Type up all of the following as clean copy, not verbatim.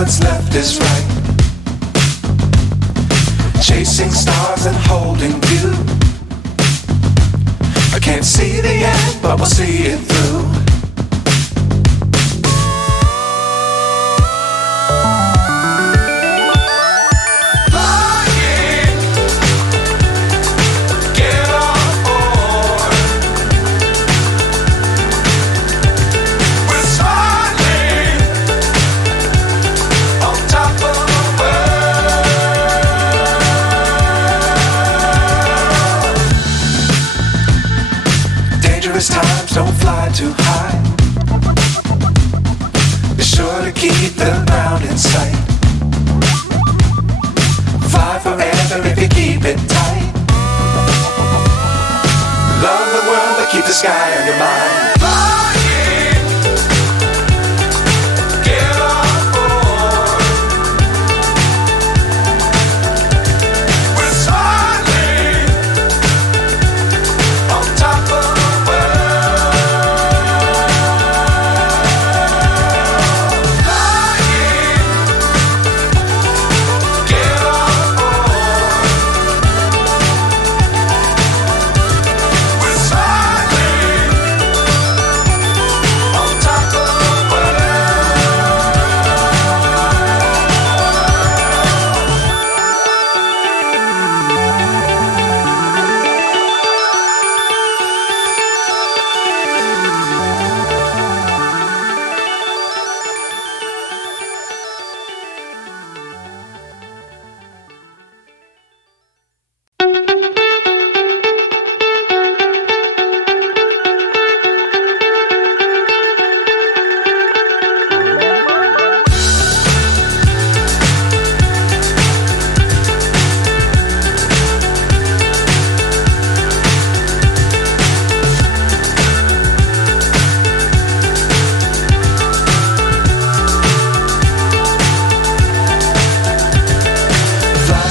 what's left is right. Chasing stars and holding you. I can't see the end, but we'll see it through. Times don't fly too high. Be sure to keep the ground in sight. Fly forever if you keep it tight. Love the world but keep the sky on your mind.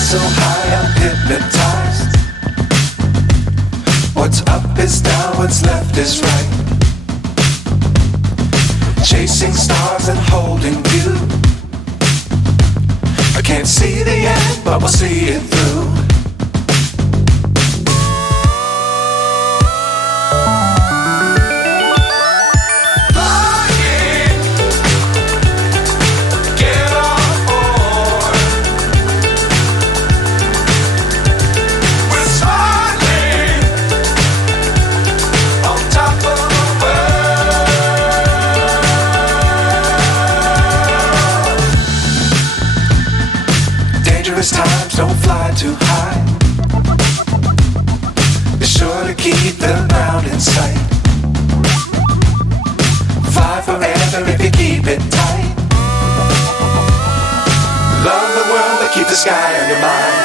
So high I'm hypnotized. What's up is down, what's left is right. Chasing stars and holding you. I can't see the end, but we'll see it through. Times don't fly too high. Be sure to keep the ground in sight. Fly forever if you keep it tight. Love the world but keep the sky on your mind.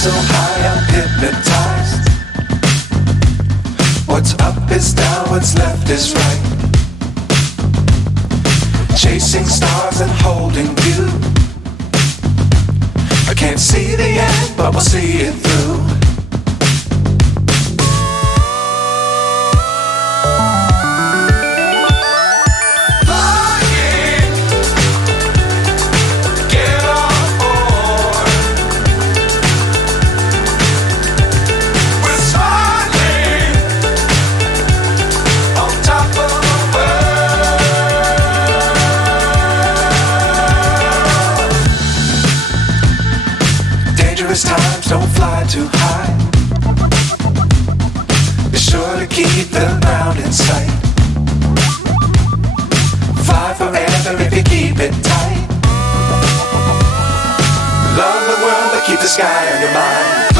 So high I'm hypnotized. What's up is down, what's left is right. Chasing stars and holding you. I can't see the end, but we'll see it through. Don't fly too high. Be sure to keep the ground in sight. Fly forever if you keep it tight. Love the world, but keep the sky on your mind.